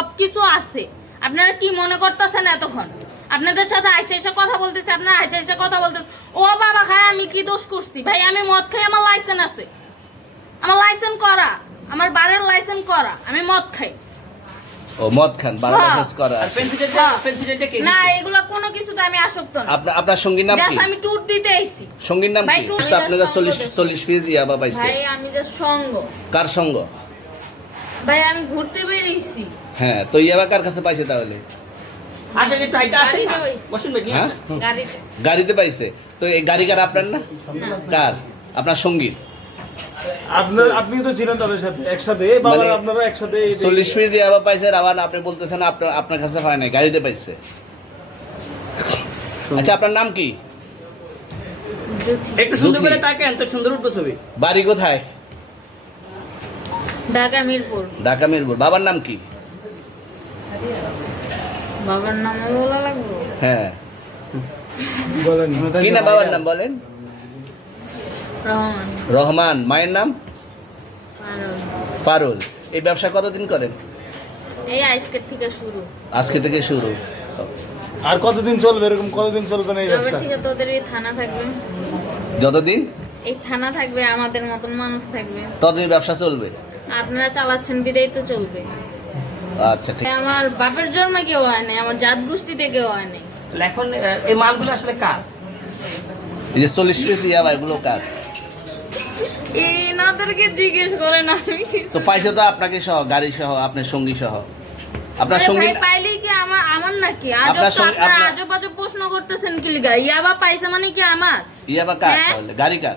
সবকিছু আছে। আপনারা কি মনে করতেছেন এতক্ষণ? আপনাদের সাথে আইসা এসে কথা বলতেছে আপনারা আইসা এসে কথা বলতেছে। ও বাবা খায় আমি কি দোষ করছি? ভাই আমি মদ খাই আমার লাইসেন্স আছে। আমার লাইসেন্স করা। আমার বারের লাইসেন্স করা। আমি মদ খাই। ও মদ খান বারো হ্যাঁ। করা হ্যাঁ। কে না এগুলো কোনো কিছুতে আমি আসক্ত না। আপনার আপনার সঙ্গীর নাম কি? আমি ট্যুর দিতে আইছি। সঙ্গীর নাম কি? আপনারা সঙ্গ চল্লিশ দেখুন। চল্লিশ পিস ইয়াবা পাইছে। ভাই আমি যে সঙ্গ। কার সঙ্গ? ভাই আমি ঘুরতে বেরিয়েছি। হ্যাঁ তো ইয়াবা কার কাছে পাইছে তাহলে? আসেন একটু হাইটা আসেন না। বসুন ভাই হ্যাঁ? গাড়িতে। গাড়িতে পাইছে। তো এই গাড়ি কার আপনার না? কার? আপনার আপনি তো ছিলেন তাদের সাথে একসাথে। বাবা মানে আপনারা একসাথে এই- চল্লিশ পিস ইয়াবা পাইছে আবার আপনি বলতেছেন আপনার আপনার কাছে হয় নাই গাড়িতে পাইছে। আচ্ছা আপনার নাম কি? একটু সুন্দর করে জ্যোতি। তাকেন তো সুন্দর উঠবো ছবি। বাড়ি কোথায়? ঢাকা মিরপুর। ঢাকা মিরপুর। বাবার নাম কি? বাবার নাম বলা লাগবো? হ্যাঁ। বলেন। কি না বাবার নাম বলেন? রহমান। রহমান। মায়ের নাম? পারুল। এই ব্যবসা কতদিন করেন? এই আজকের থেকে শুরু। আজকে থেকে শুরু। আর কতদিন চলবে? এরকম কতদিন চলবে না এই ব্যবসা? থেকে তোদের এই থানা থাকবে। যতদিন? এই থানা থাকবে আমাদের মতন মানুষ থাকবে। ততদিন ব্যবসা চলবে? আপনারা চালাচ্ছেন বিদায় তো চলবে। আচ্ছা ঠিক। আমার বাপের জন্ম কেউ হয় নাই আমার জাত গোষ্ঠীতে কেউ হয় নাই। এখন এই মালগুলো আসলে কার? এই যে চল্লিশ পিস ইয়াবা এগুলো কার? এনাদেরকে জিজ্ঞেস করেন আমি। তো পাইছে তো আপনাকে সহ গাড়ি সহ আপনার সঙ্গী সহ। আপনার সঙ্গী পাইলেই কি আমার আমার নাকি আজব আপনার আজব আজব প্রশ্ন করতেছেন কি লিগা ইয়াবা পাইছে মানে কি আমার? ইয়াবা কার হ্যাঁ? তাহলে? গাড়ি কার?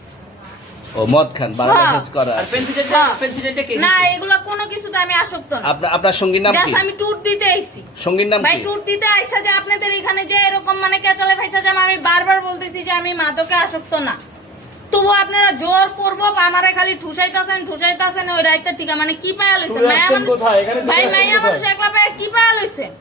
ও মদ খান বারো হ্যাঁ। করা হ্যাঁ। না এগুলো কোনো কিছুতে আমি আসক্ত না। আপনার আপনার সঙ্গীর নাম কি? আমি ট্যুর দিতে আইছি। সঙ্গীর নাম ভাই ট্যুর দিতে আইসা যে আপনাদের এখানে যে এরকম মানে কেচালে খাইছা যে আমি বারবার বলতেছি যে আমি মাদকে আসক্ত না। তবু আপনারা জোর করব আমারে খালি ঠুসাইতাছেন ঠুসাইতাছেন ওই রাইতে থেকে। মানে কি পায়া লইছেন মায়া মানুষ ভাই মাইয়া মানুষ একলা পায়া কি পায়া লইছেন